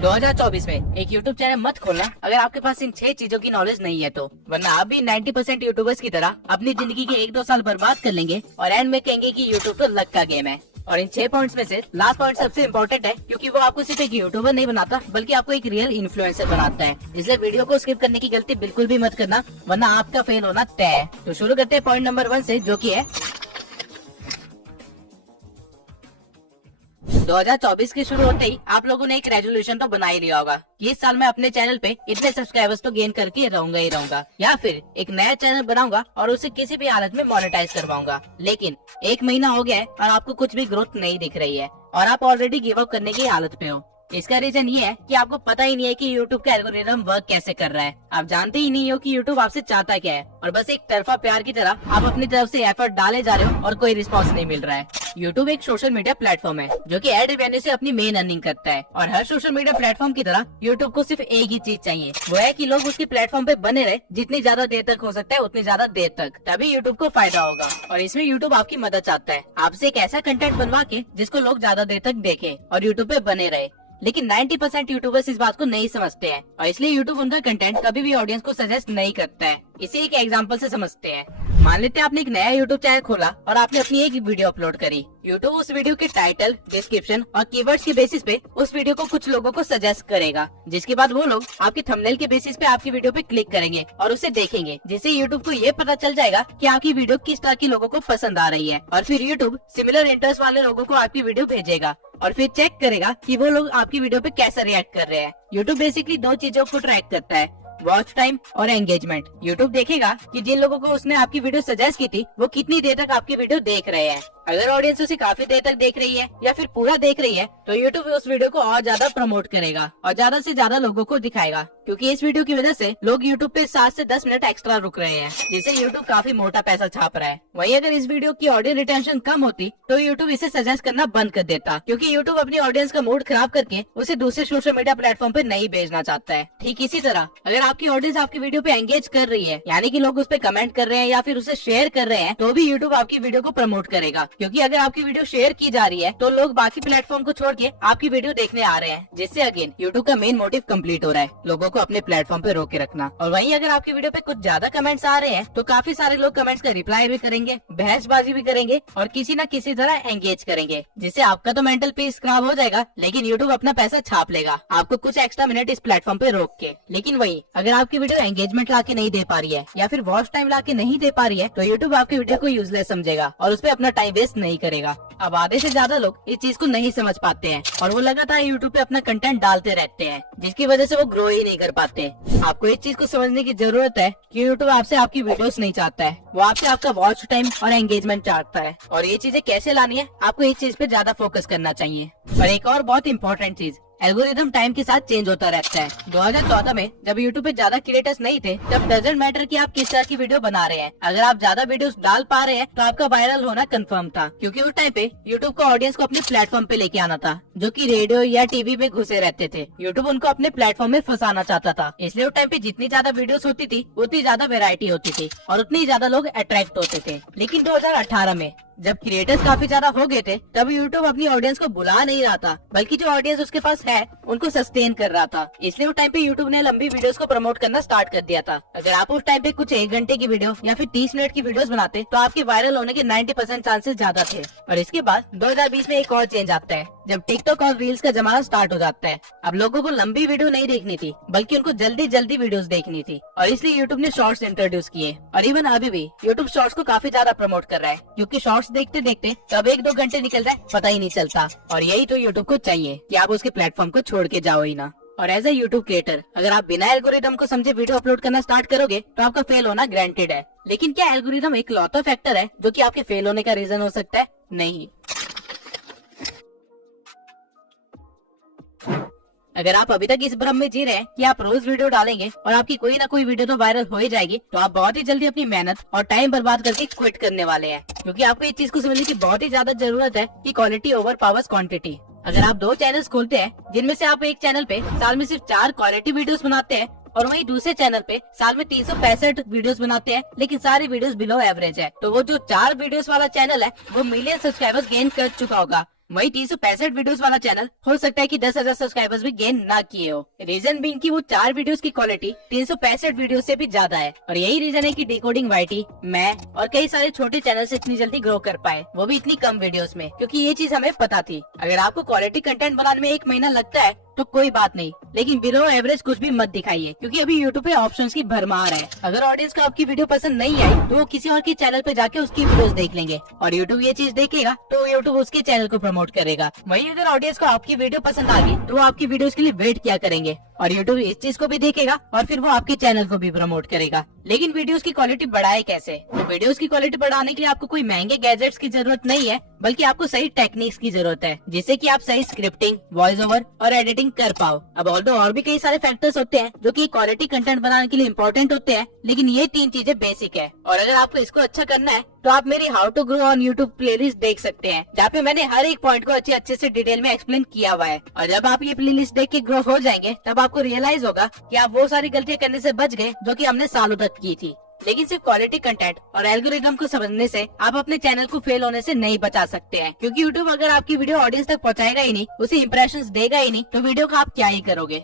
2024 में एक YouTube channel मत खोलना अगर आपके पास इन 6 चीजों की नॉलेज नहीं है तो, वरना आप भी 90% यूट्यूबर्स की तरह अपनी जिंदगी के 1-2 साल बर्बाद कर लेंगे और एंड में कहेंगे कि यूट्यूब तो लक का गेम है। और इन 6 पॉइंट्स में से लास्ट पॉइंट सबसे इम्पोर्टेंट है, क्योंकि वो आपको सिर्फ एक यूट्यूबर नहीं बनाता बल्कि आपको एक रियल इन्फ्लुएंसर बनाता है। इसलिए वीडियो को स्किप करने की गलती बिल्कुल भी मत करना, वरना आपका फेल होना तय है। तो शुरू करते हैं पॉइंट नंबर 1 से, जो की है 2024 के शुरू होते ही आप लोगों ने एक रेजोल्यूशन तो बना ही लिया होगा कि इस साल मैं अपने चैनल पे इतने सब्सक्राइबर्स तो गेन करके रहूंगा ही रहूंगा, या फिर एक नया चैनल बनाऊंगा और उसे किसी भी हालत में मोनेटाइज करवाऊंगा। लेकिन 1 महीना हो गया है और आपको कुछ भी ग्रोथ नहीं दिख रही है और आप ऑलरेडी गिव अप करने की हालत पे हो। इसका रीजन ये है कि आपको पता ही नहीं है कि YouTube का एल्गोरिथम वर्क कैसे कर रहा है। आप जानते ही नहीं हो कि YouTube आपसे चाहता क्या है और बस एक तरफा प्यार की तरह आप अपनी तरफ से एफर्ट डाले जा रहे हो और कोई रिस्पॉन्स नहीं मिल रहा है। YouTube एक सोशल मीडिया प्लेटफॉर्म है जो कि एड रेवेन्यू से अपनी मेन अर्निंग करता है, और हर सोशल मीडिया प्लेटफॉर्म की तरह YouTube को सिर्फ एक ही चीज चाहिए, वो है कि लोग उसके प्लेटफॉर्म पे बने रहे जितनी ज्यादा देर तक हो सकता है उतनी ज्यादा देर तक, तभी YouTube को फायदा होगा। और इसमें YouTube आपकी मदद चाहता है, आपसे एक ऐसा कंटेंट बनवा के जिसको लोग ज्यादा देर तक देखें और YouTube पे बने रहे। लेकिन 90% यूट्यूबर्स इस बात को नहीं समझते हैं और इसलिए यूट्यूब उनका कंटेंट कभी भी ऑडियंस को सजेस्ट नहीं करता है। इसे एक एग्जांपल से समझते हैं। मान लेते हैं आपने एक नया यूट्यूब चैनल खोला और आपने अपनी एक वीडियो अपलोड करी। यूट्यूब उस वीडियो के टाइटल, डिस्क्रिप्शन और कीवर्ड्स के बेसिस पे उस वीडियो को कुछ लोगों को सजेस्ट करेगा, जिसके बाद वो लोग आपके थंबनेल के बेसिस पे आपकी वीडियो पे क्लिक करेंगे और उसे देखेंगे, जिससे यूट्यूब को ये पता चल जाएगा कि आपकी वीडियो किस तरह के लोगों को पसंद आ रही है। और फिर यूट्यूब सिमिलर इंटरेस्ट वाले लोगों को आपकी वीडियो भेजेगा और फिर चेक करेगा कि वो लोग आपकी वीडियो पे कैसे रिएक्ट कर रहे हैं। यूट्यूब बेसिकली 2 चीजों को ट्रैक करता है, वॉच टाइम और एंगेजमेंट। यूट्यूब देखेगा कि जिन लोगों को उसने आपकी वीडियो सजेस्ट की थी वो कितनी देर तक आपकी वीडियो देख रहे हैं। अगर ऑडियंस उसे काफी देर तक देख रही है या फिर पूरा देख रही है तो यूट्यूब उस वीडियो को और ज्यादा प्रमोट करेगा और ज्यादा से ज्यादा लोगों को दिखाएगा, क्योंकि इस वीडियो की वजह से लोग यूट्यूब पे 7 से 10 मिनट एक्स्ट्रा रुक रहे हैं, जिससे यूट्यूब काफी मोटा पैसा छाप रहा है। वहीं अगर इस वीडियो की ऑडियंस रिटेंशन कम होती तो यूट्यूब इसे सजेस्ट करना बंद कर देता, क्योंकि यूट्यूब अपनी ऑडियंस का मूड खराब करके उसे दूसरे सोशल मीडिया प्लेटफॉर्म पे नहीं भेजना चाहता है। ठीक इसी तरह अगर आपकी ऑडियंस आपकी वीडियो पे एंगेज कर रही है, यानी कि लोग उस पे कमेंट कर रहे हैं या फिर उसे शेयर कर रहे हैं, तो भी यूट्यूब आपकी वीडियो को प्रमोट करेगा, क्योंकि अगर आपकी वीडियो शेयर की जा रही है तो लोग बाकी प्लेटफॉर्म को छोड़ के आपकी वीडियो देखने आ रहे हैं, जिससे अगेन यूट्यूब का मेन मोटिव कंप्लीट हो रहा है, लोगों को अपने प्लेटफॉर्म पे रोके रखना। और वहीं अगर आपकी वीडियो पे कुछ ज्यादा कमेंट्स आ रहे हैं तो काफी सारे लोग कमेंट्स का रिप्लाई भी करेंगे, बहसबाजी भी करेंगे और किसी न किसी तरह एंगेज करेंगे, जिससे आपका तो मेंटल पीस खराब हो जाएगा, लेकिन यूट्यूब अपना पैसा छाप लेगा आपको कुछ एक्स्ट्रा मिनट इस प्लेटफॉर्म पे रोक के। लेकिन वही अगर आपकी वीडियो एंगेजमेंट ला के नहीं दे पा रही है या फिर वॉच टाइम ला के नहीं दे पा रही है तो यूट्यूब आपकी वीडियो को यूजलेस समझेगा और उस पर अपना टाइम वेस्ट नहीं करेगा। अब आधे से ज्यादा लोग इस चीज को नहीं समझ पाते हैं और वो लगातार यूट्यूब पे अपना कंटेंट डालते रहते हैं, जिसकी वजह से वो ग्रो ही नहीं कर पाते। आपको इस चीज को समझने की जरूरत है कि यूट्यूब आपसे आपकी वीडियोस नहीं चाहता है, वो आपसे आपका वॉच टाइम और एंगेजमेंट चाहता है। और ये चीजें कैसे लानी है, आपको इस चीज पे ज्यादा फोकस करना चाहिए। और एक और बहुत इंपॉर्टेंट चीज, एल्गोरिथम टाइम के साथ चेंज होता रहता है। 2014 में जब यूट्यूब पे ज्यादा क्रिएटर्स नहीं थे तब डजंट मैटर कि आप किस तरह की वीडियो बना रहे हैं, अगर आप ज्यादा वीडियोस डाल पा रहे हैं तो आपका वायरल होना कंफर्म था, क्योंकि उस टाइम पे यूट्यूब को ऑडियंस को अपने प्लेटफॉर्म पे लेके आना था, जो कि रेडियो या टीवी में घुसे रहते थे। यूट्यूब उनको अपने प्लेटफॉर्म में फंसाना चाहता था, इसलिए उस टाइम पे जितनी ज्यादा वीडियोस होती थी उतनी ज्यादा वेरायटी होती थी और उतनी ज्यादा लोग अट्रैक्ट होते थे। लेकिन 2018 में जब क्रिएटर्स काफी ज्यादा हो गए थे तब यूट्यूब अपनी ऑडियंस को बुला नहीं रहा था, बल्कि जो ऑडियंस उसके पास है उनको सस्टेन कर रहा था। इसलिए उस टाइम पे यूट्यूब ने लंबी वीडियोस को प्रमोट करना स्टार्ट कर दिया था। अगर आप उस टाइम पे कुछ 1 घंटे की वीडियो या फिर 30 मिनट की वीडियोस बनाते तो आपके वायरल होने के 90% चांसेस ज्यादा थे। और इसके बाद 2020 में एक और चेंज आता है, जब टिकटॉक और रील्स का जमाना स्टार्ट हो जाता है। अब लोगों को लंबी वीडियो नहीं देखनी थी, बल्कि उनको जल्दी जल्दी वीडियोस देखनी थी, और इसलिए यूट्यूब ने शॉर्ट्स इंट्रोड्यूस किए। और इवन अभी भी यूट्यूब शॉर्ट्स को काफी ज्यादा प्रमोट कर रहा है, क्योंकि शॉर्ट्स देखते देखते कब 1-2 घंटे निकल जाए पता ही नहीं चलता। और यही तो यूट्यूब को चाहिए कि आप उसके प्लेटफॉर्म को छोड़ के जाओ ही ना। और एज ए यूट्यूब क्रिएटर अगर आप बिना एल्गोरिथम को समझे वीडियो अपलोड करना स्टार्ट करोगे तो आपका फेल होना ग्रांटेड है। लेकिन क्या एल्गोरिथम एक लौता फैक्टर है जो कि आपके फेल होने का रीजन हो सकता है? नहीं। अगर आप अभी तक इस भ्रम में जी रहे हैं कि आप रोज वीडियो डालेंगे और आपकी कोई ना कोई वीडियो तो वायरल हो ही जाएगी, तो आप बहुत ही जल्दी अपनी मेहनत और टाइम बर्बाद करके क्विट करने वाले हैं, क्योंकि आपको इस चीज को समझने की बहुत ही ज्यादा जरूरत है कि क्वालिटी ओवर पावर्स क्वांटिटी। अगर आप 2 चैनल्स खोलते हैं जिनमें से आप एक चैनल पे साल में सिर्फ 4 क्वालिटी वीडियोस बनाते हैं और वहीं दूसरे चैनल पे साल में 365 वीडियोस बनाते हैं, लेकिन सारी वीडियोस बिलो एवरेज है, तो वो जो 4 वीडियोस वाला चैनल है वो मिलियन सब्सक्राइबर्स गेन कर चुका होगा, वही 365 वीडियोस वाला चैनल हो सकता है कि 10,000 सब्सक्राइबर्स भी गेन ना किए हो। रीजन बीइंग कि वो 4 वीडियोस की क्वालिटी 365 वीडियो से भी ज्यादा है और यही रीजन है कि डिकोडिंग वाईटी, मैं और कई सारे छोटे चैनल से इतनी जल्दी ग्रो कर पाए, वो भी इतनी कम वीडियोस में, क्योंकि ये चीज हमें पता थी। अगर आपको क्वालिटी कंटेंट बनाने में 1 महीना लगता है तो कोई बात नहीं, लेकिन बिलो एवरेज कुछ भी मत दिखाइए, क्योंकि अभी यूट्यूब पे ऑप्शंस की भरमार है। अगर ऑडियंस को आपकी वीडियो पसंद नहीं आई तो वो किसी और के चैनल पे जाके उसकी वीडियोस देख लेंगे और यूट्यूब ये चीज देखेगा तो यूट्यूब उसके चैनल को प्रमोट करेगा। वहीं अगर ऑडियंस को आपकी वीडियो पसंद आ गई तो वो आपकी वीडियोस के लिए वेट क्या करेंगे और यूट्यूब इस चीज को भी देखेगा और फिर वो आपके चैनल को भी प्रमोट करेगा। लेकिन वीडियोस की क्वालिटी बढ़ाए कैसे? तो वीडियोस की क्वालिटी बढ़ाने के लिए आपको कोई महंगे गैजेट्स की जरूरत नहीं है, बल्कि आपको सही टेक्निक्स की जरूरत है, जिससे कि आप सही स्क्रिप्टिंग, वॉइस ओवर और एडिटिंग कर पाओ। अब ऑल्दो और भी कई सारे फैक्टर्स होते हैं जो कि क्वालिटी कंटेंट बनाने के लिए इम्पोर्टेंट होते हैं, लेकिन ये 3 चीजें बेसिक है। और अगर आपको इसको अच्छा करना है तो आप मेरी how to grow on YouTube playlist देख सकते हैं, जहाँ पे मैंने हर एक पॉइंट को अच्छे से डिटेल में एक्सप्लेन किया हुआ है। और जब आप ये प्लेलिस्ट देख के ग्रो हो जाएंगे तब आपको रियलाइज होगा कि आप वो सारी गलतियां करने से बच गए जो कि हमने सालों तक की थी। लेकिन सिर्फ क्वालिटी कंटेंट और एल्गोरिदम को समझने से आप अपने चैनल को फेल होने से नहीं बचा सकते हैं, क्योंकि यूट्यूब अगर आपकी वीडियो ऑडियंस तक पहुंचाएगा ही नहीं, उसे इंप्रेशंस देगा ही नहीं, तो वीडियो का आप क्या ही करोगे।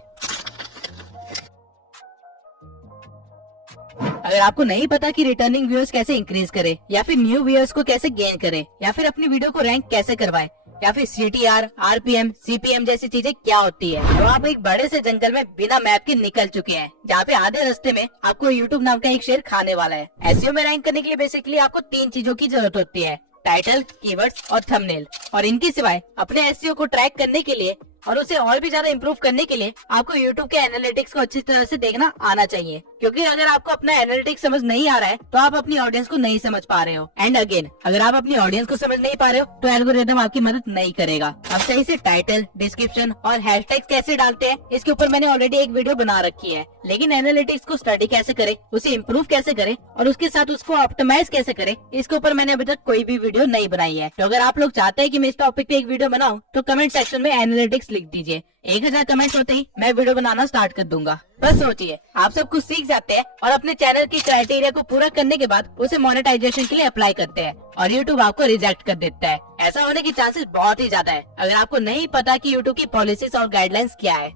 अगर आपको नहीं पता कि रिटर्निंग व्यूअर्स कैसे इंक्रीज करे, या फिर न्यू व्यूअर्स को कैसे गेन करे, या फिर अपनी वीडियो को रैंक कैसे करवाए, या फिर CTR, RPM, CPM जैसी चीजें क्या होती है, तो आप एक बड़े से जंगल में बिना मैप के निकल चुके हैं, जहाँ पे आधे रास्ते में आपको YouTube नाम का एक शेर खाने वाला है। SEO में रैंक करने के लिए बेसिकली आपको 3 चीजों की जरूरत होती है: टाइटल, कीवर्ड्स और थंबनेल। और इनके सिवाय अपने SEO को ट्रैक करने के लिए और उसे और भी ज्यादा इम्प्रूव करने के लिए आपको YouTube के एनालिटिक्स को अच्छी तरह से देखना आना चाहिए, क्योंकि अगर आपको अपना एनालिटिक्स समझ नहीं आ रहा है तो आप अपनी ऑडियंस को नहीं समझ पा रहे हो। एंड अगेन, अगर आप अपनी ऑडियंस को समझ नहीं पा रहे हो तो एल्गोरिथम आपकी मदद नहीं करेगा। अब सही से टाइटल, डिस्क्रिप्शन और हैशटैग्स कैसे डालते हैं, इसके ऊपर मैंने ऑलरेडी एक वीडियो बना रखी है। लेकिन एनालिटिक्स को स्टडी कैसे करे, उसे इम्प्रूव कैसे करे और उसके साथ उसको ऑप्टिमाइज कैसे करे, इसके ऊपर मैंने अभी तक कोई भी वीडियो नहीं बनाई है। तो अगर आप लोग चाहते हैं कि मैं इस टॉपिक पे एक वीडियो बनाऊं तो कमेंट सेक्शन में एनालिटिक्स लिख दीजिए। 1000 कमेंट होते ही मैं वीडियो बनाना स्टार्ट कर दूंगा। बस सोचिए, आप सब कुछ सीख जाते हैं और अपने चैनल की क्राइटेरिया को पूरा करने के बाद उसे मोनेटाइजेशन के लिए अप्लाई करते हैं और YouTube आपको रिजेक्ट कर देता है। ऐसा होने की चांसेस बहुत ही ज्यादा है अगर आपको नहीं पता कि YouTube की पॉलिसीज और गाइडलाइंस क्या है।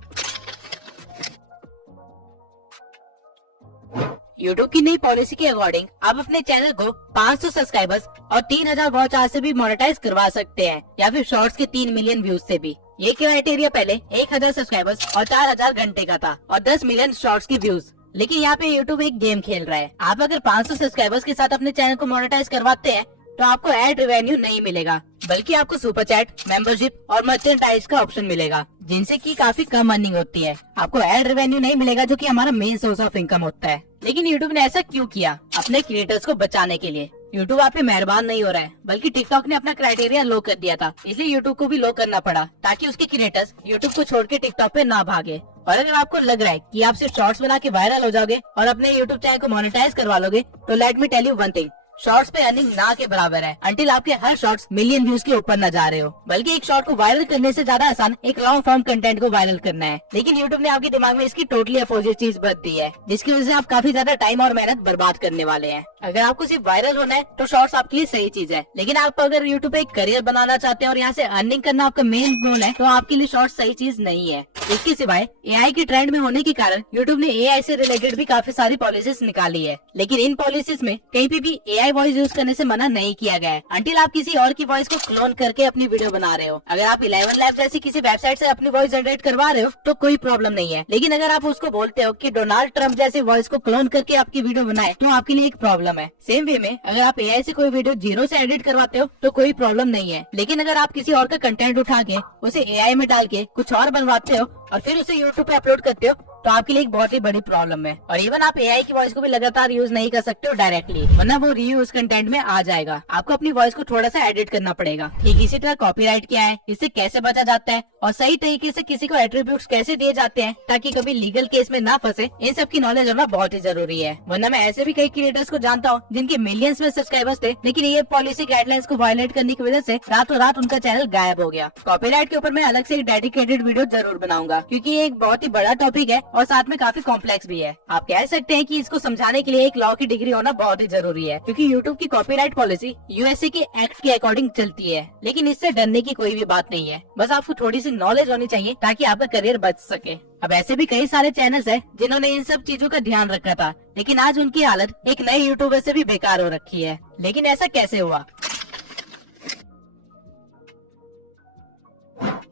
YouTube की नई पॉलिसी के अकॉर्डिंग आप अपने चैनल को 500 सब्सक्राइबर्स और 3000 वॉच आवर से भी मोनेटाइज करवा सकते हैं, या फिर शॉर्ट्स के 3 मिलियन व्यूज से भी। ये क्राइटेरिया पहले 1000 सब्सक्राइबर्स और 4000 घंटे का था और 10 मिलियन शॉर्ट्स की व्यूज। लेकिन यहाँ पे YouTube एक गेम खेल रहा है। आप अगर 500 सब्सक्राइबर्स के साथ अपने चैनल को मोनेटाइज करवाते हैं तो आपको एड रेवेन्यू नहीं मिलेगा, बल्कि आपको सुपर चैट, मेंबरशिप और मर्चेंडाइज का ऑप्शन मिलेगा, जिनसे की काफी कम अर्निंग होती है। आपको एड रेवेन्यू नहीं मिलेगा, जो कि हमारा मेन सोर्स ऑफ इनकम होता है। लेकिन YouTube ने ऐसा क्यों किया? अपने क्रिएटर्स को बचाने के लिए। YouTube आप पे मेहरबान नहीं हो रहा है, बल्कि टिकटॉक ने अपना क्राइटेरिया लो कर दिया था, इसलिए YouTube को भी लो करना पड़ा, ताकि उसके क्रिएटर्स YouTube को छोड़ के टिकटॉक पे ना भागे। और अगर आपको लग रहा है कि आप सिर्फ शॉर्ट्स बना के वायरल हो जाओगे और अपने YouTube चैनल को मोनेटाइज करवा लोगे, तो let me tell you one thing, shorts पे अर्निंग ना के बराबर है, अंटिल आपके हर शॉर्ट्स मिलियन व्यूज के ऊपर न जा रहे हो। बल्कि एक शॉर्ट को वायरल करने से ज्यादा आसान एक लॉन्ग फॉर्म कंटेंट को वायरल करना है। लेकिन YouTube ने आपके दिमाग में इसकी टोटली अपोजिट चीज भर दी है, जिसकी वजह से आप काफी ज्यादा टाइम और मेहनत बर्बाद करने वाले हैं। अगर आपको सिर्फ वायरल होना है तो शॉर्ट्स आपके लिए सही चीज है, लेकिन आप अगर YouTube पे एक करियर बनाना चाहते हैं और यहाँ से अर्निंग करना आपका मेन गोल है, तो आपके लिए शॉर्ट्स सही चीज नहीं है। इसके सिवाय AI के ट्रेंड में होने के कारण YouTube ने AI से रिलेटेड भी काफी सारी पॉलिसीज निकाली है, लेकिन इन पॉलिसीज में कहीं पे भी AI वॉइस यूज करने से मना नहीं किया गया है, अंटिल आप किसी और की वॉइस को क्लोन करके अपनी वीडियो बना रहे हो। अगर आप 11 लैब जैसी किसी वेबसाइट से अपनी वॉइस जनरेट करवा रहे हो तो कोई प्रॉब्लम नहीं है, लेकिन अगर आप उसको बोलते हो कि डोनाल्ड ट्रम्प जैसी वॉइस को क्लोन करके आपकी वीडियो बनाए, तो आपके लिए एक प्रॉब्लम है। सेम वे में अगर आप AI से कोई वीडियो 0 से एडिट करवाते हो तो कोई प्रॉब्लम नहीं है, लेकिन अगर आप किसी और का कंटेंट उठा के उसे AI में डाल के कुछ और बनवाते हो और फिर उसे YouTube पे अपलोड करते हो, तो आपके लिए एक बहुत ही बड़ी प्रॉब्लम है। और इवन आप AI की वॉइस को भी लगातार यूज नहीं कर सकते हो डायरेक्टली, वरना वो रीयूज कंटेंट में आ जाएगा। आपको अपनी वॉइस को थोड़ा सा एडिट करना पड़ेगा। ठीक इसी तरह कॉपीराइट क्या है, इससे कैसे बचा जाता है और सही तरीके से किसी को एट्रीब्यूट्स कैसे दिए जाते हैं ताकि कभी लीगल केस में ना फंसे, इन सब की नॉलेज होना बहुत ही जरूरी है। वरना मैं ऐसे भी कई क्रिएटर्स को जानता हूँ जिनके मिलियंस में सब्सक्राइबर्स थे, लेकिन ये पॉलिसी गाइडलाइंस को वायलेट करने की वजह से रातों रात उनका चैनल गायब हो गया। कॉपीराइट के ऊपर मैं अलग से एक डेडिकेटेड वीडियो जरूर बनाऊंगा, क्योंकि ये एक बहुत ही बड़ा टॉपिक है और साथ में काफी कॉम्प्लेक्स भी है। आप कह सकते हैं कि इसको समझाने के लिए एक लॉ की डिग्री होना बहुत ही जरूरी है, क्योंकि यूट्यूब की कॉपीराइट पॉलिसी यूएसए के एक्ट के अकॉर्डिंग चलती है। लेकिन इससे डरने की कोई भी बात नहीं है, बस आपको थोड़ी सी नॉलेज होनी चाहिए ताकि आपका करियर बच सके। अब ऐसे भी कई सारे चैनल्स हैं जिन्होंने इन सब चीजों का ध्यान रखा था, लेकिन आज उनकी हालत एक नए यूट्यूबर से भी बेकार हो रखी है। लेकिन ऐसा कैसे हुआ?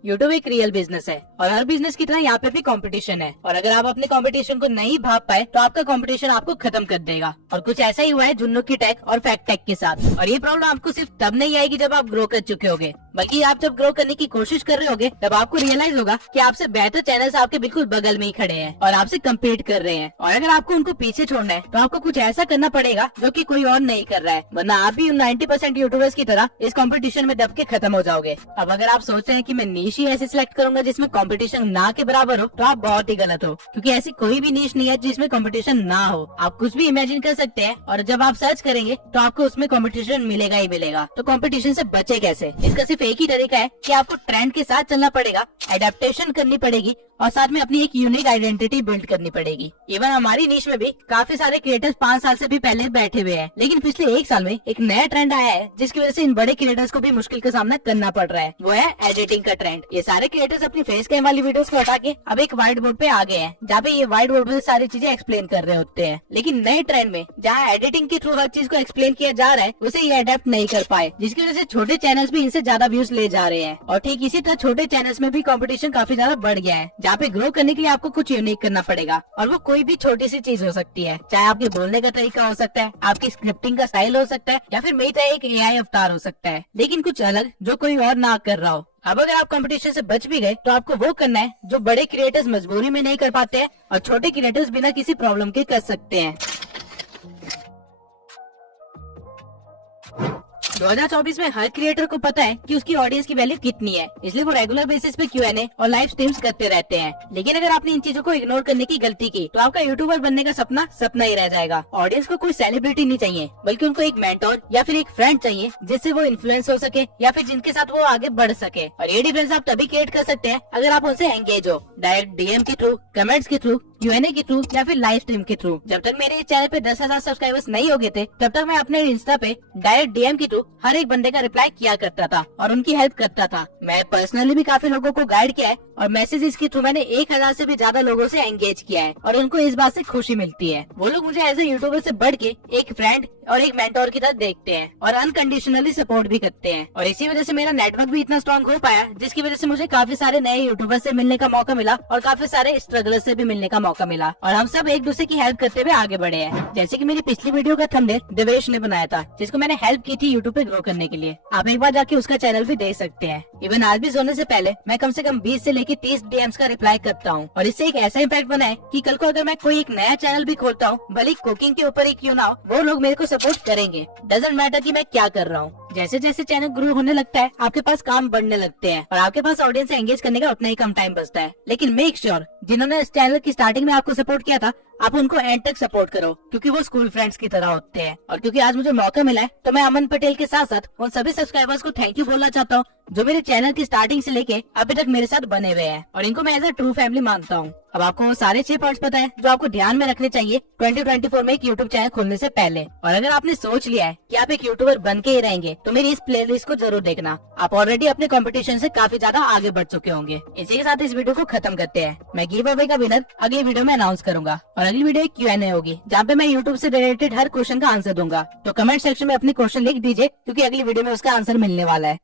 यूट्यूब एक रियल बिजनेस है और हर बिजनेस की तरह यहाँ पे भी कंपटीशन है, और अगर आप अपने कंपटीशन को नहीं भाप पाए तो आपका कंपटीशन आपको खत्म कर देगा। और कुछ ऐसा ही हुआ है जुन्नू की टेक और फैक्ट टेक के साथ। और ये प्रॉब्लम आपको सिर्फ तब नहीं आएगी जब आप ग्रो कर चुके होगे, बल्कि आप जब ग्रो करने की कोशिश कर रहे होगे तब आपको रियलाइज होगा कि आपसे बेहतर चैनल्स आपके बिल्कुल बगल में ही खड़े हैं और आपसे कम्पीट कर रहे हैं। और अगर आपको उनको पीछे छोड़ना है तो आपको कुछ ऐसा करना पड़ेगा जो कि कोई और नहीं कर रहा है, वरना आप भी 90% यूट्यूबर्स की तरह इस कंपटीशन में दब के खत्म हो जाओगे। अब अगर आप सोच रहे हैं कि मैं नीश ही ऐसे सिलेक्ट करूंगा जिसमें कंपटीशन ना के बराबर हो, तो आप बहुत ही गलत हो, क्योंकि ऐसी कोई भी नीश नहीं है जिसमें कंपटीशन ना हो। आप कुछ भी इमेजिन कर सकते हैं और जब आप सर्च करेंगे तो आपको उसमें कंपटीशन मिलेगा ही मिलेगा। तो कंपटीशन से बचे कैसे? इसका सिर्फ एक ही तरीका है कि आपको ट्रेंड के साथ चलना पड़ेगा, एडेप्टेशन करनी पड़ेगी और साथ में अपनी एक यूनिक आइडेंटिटी बिल्ड करनी पड़ेगी। इवन हमारी नीश में भी काफी सारे क्रिएटर्स 5 साल से भी पहले बैठे हुए हैं, लेकिन पिछले 1 साल में एक नया ट्रेंड आया है जिसकी वजह से इन बड़े क्रिएटर्स को भी मुश्किल का सामना करना पड़ रहा है। वो है एडिटिंग का ट्रेंड। ये सारे क्रिएटर्स अपनी फेस कैम वाली वीडियोस को हटा के अब एक व्हाइट बोर्ड पे आ गए हैं, जहाँ पे ये व्हाइट बोर्ड पे सारी चीजें एक्सप्लेन कर रहे होते हैं। लेकिन नए ट्रेंड में जहाँ एडिटिंग के थ्रू हर चीज को एक्सप्लेन किया जा रहा है, उसे ये अडेप्ट नहीं कर पाए, जिसकी वजह से छोटे चैनल्स भी इनसे ज्यादा व्यूज ले जा रहे हैं। और ठीक इसी तरह छोटे चैनल्स में भी कंपटीशन काफी ज्यादा बढ़ गया है, जहाँ पे ग्रो करने के लिए आपको कुछ यूनिक करना पड़ेगा। और वो कोई भी छोटी सी चीज हो सकती है, चाहे आपके बोलने का तरीका हो सकता है, आपकी स्क्रिप्टिंग का स्टाइल हो सकता है, या फिर मेरी तरह एक एआई अवतार हो सकता है, लेकिन कुछ अलग जो कोई और ना कर रहा हो। अब अगर आप कंपटीशन से बच भी गए तो आपको वो करना है जो बड़े क्रिएटर्स मजबूरी में नहीं कर पाते हैं और छोटे क्रिएटर्स बिना किसी प्रॉब्लम के कर सकते हैं। 2024 में हर क्रिएटर को पता है कि उसकी ऑडियंस की वैल्यू कितनी है, इसलिए वो रेगुलर बेसिस पे Q&A और लाइव स्ट्रीम्स करते रहते हैं। लेकिन अगर आपने इन चीजों को इग्नोर करने की गलती की तो आपका यूट्यूबर बनने का सपना सपना ही रह जाएगा। ऑडियंस को कोई सेलिब्रिटी नहीं चाहिए, बल्कि उनको एक मेंटोर या फिर एक फ्रेंड चाहिए जिससे वो इन्फ्लुएंस हो सके या फिर जिनके साथ वो आगे बढ़ सके। और ये डिफरेंस आप तभी क्रिएट कर सकते हैं अगर आप उनसे एंगेज हो, डायरेक्ट डीएम के थ्रू, कमेंट्स के थ्रू, Q&A के थ्रू या फिर लाइव स्ट्रीम के थ्रू। जब तक मेरे इस चैनल पे 10,000 सब्सक्राइबर्स नहीं हो गए थे, तब तक मैं अपने इंस्टा पे डायरेक्ट डीएम के थ्रू हर एक बंदे का रिप्लाई किया करता था और उनकी हेल्प करता था। मैं पर्सनली भी काफी लोगों को गाइड किया है और मैसेजेस के थ्रू मैंने 1000 से भी ज्यादा लोगों से एंगेज किया है और उनको इस बात से खुशी मिलती है। वो लोग मुझे एज ए यूट्यूबर से बढ़ के एक फ्रेंड और एक मेंटोर की तरह देखते हैं और अनकंडीशनली सपोर्ट भी करते हैं। और इसी वजह से मेरा नेटवर्क भी इतना स्ट्रॉन्ग हो पाया, जिसकी वजह से मुझे काफी सारे नए यूट्यूबर से मिलने का मौका मिला और काफी सारे स्ट्रगलर से भी मिलने का मौका मिला। और हम सब एक दूसरे की हेल्प करते हुए आगे बढ़े हैं। जैसे कि मेरी पिछली वीडियो का थंबनेल देवेश ने बनाया था, जिसको मैंने हेल्प की थी यूट्यूब पे ग्रो करने के लिए। आप एक बार जाके उसका चैनल भी देख सकते हैं। इवन आज भी सोने से पहले मैं कम से कम 20 से लेकर 30 डीएम्स का रिप्लाई करता हूँ और इससे एक ऐसा इम्पैक्ट बना है कि कल को अगर मैं कोई एक नया चैनल भी खोलता हूँ, भले कुकिंग के ऊपर ही क्यों ना हो, वो लोग मेरे को सपोर्ट करेंगे। डजंट मैटर कि मैं क्या कर रहा हूँ। जैसे जैसे चैनल ग्रो होने लगता है, आपके पास काम बढ़ने लगते हैं और आपके पास ऑडियंस से एंगेज करने का उतना ही कम टाइम बचता है। लेकिन मेक श्योर जिन्होंने इस चैनल की स्टार्टिंग में आपको सपोर्ट किया था, आप उनको एंड तक सपोर्ट करो, क्योंकि वो स्कूल फ्रेंड्स की तरह होते हैं। और क्योंकि आज मुझे मौका मिला है, तो मैं अमन पटेल के साथ साथ उन सभी सब्सक्राइबर्स को थैंक यू बोलना चाहता हूँ जो मेरे चैनल की स्टार्टिंग से लेके अभी तक मेरे साथ बने हुए हैं, और इनको मैं एज अ ट्रू फैमिली मानता हूँ। अब आपको वो सारे 6 पॉइंट्स पता है जो आपको ध्यान में रखने चाहिए 2024 में एक यूट्यूब चैनल खोलने से पहले। और अगर आपने सोच लिया है कि आप एक यूट्यूबर बन के ही रहेंगे, तो मेरी इस प्लेलिस्ट को जरूर देखना। आप ऑलरेडी अपने कंपटीशन से काफी ज्यादा आगे बढ़ चुके होंगे। इसी के साथ इस वीडियो को खत्म करते हैं। मैं गिव अवे का विनर अगली वीडियो में अनाउंस करूंगा और अगली वीडियो एक Q&A होगी, जहाँ पे मैं यूट्यूब से रिलेटेड हर क्वेश्चन का आंसर दूंगा। तो कमेंट सेक्शन में अपनी क्वेश्चन लिख दीजिए, क्योंकि अगली वीडियो में उसका आंसर मिलने वाला है।